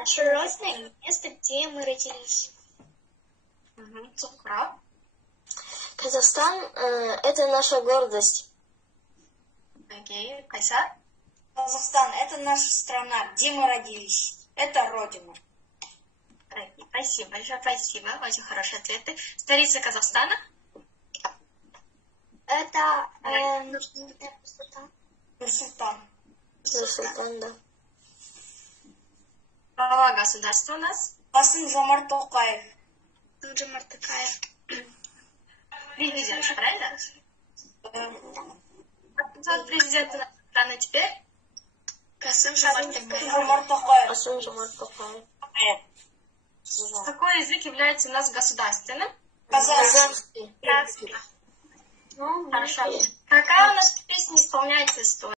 наше родное место, где мы родились. Супер. Казахстан это наша гордость. Окей, Кайсар? Казахстан — это наша страна, где мы родились. Это родина. Спасибо большое, спасибо. Очень хорошие ответы. Столица Казахстана? Это Нур-Султан. Нур-Султан, да. Глава государства у нас? Касым-Жомарт Токаев. Жомарт Токаев. Президент, правильно? Зовут президента нашей страны теперь? Касым-Жомарт Касым-Жомарт Токаев. Какой язык является у нас государственным? Казахский. Хорошо. Какая у нас песня исполняется история?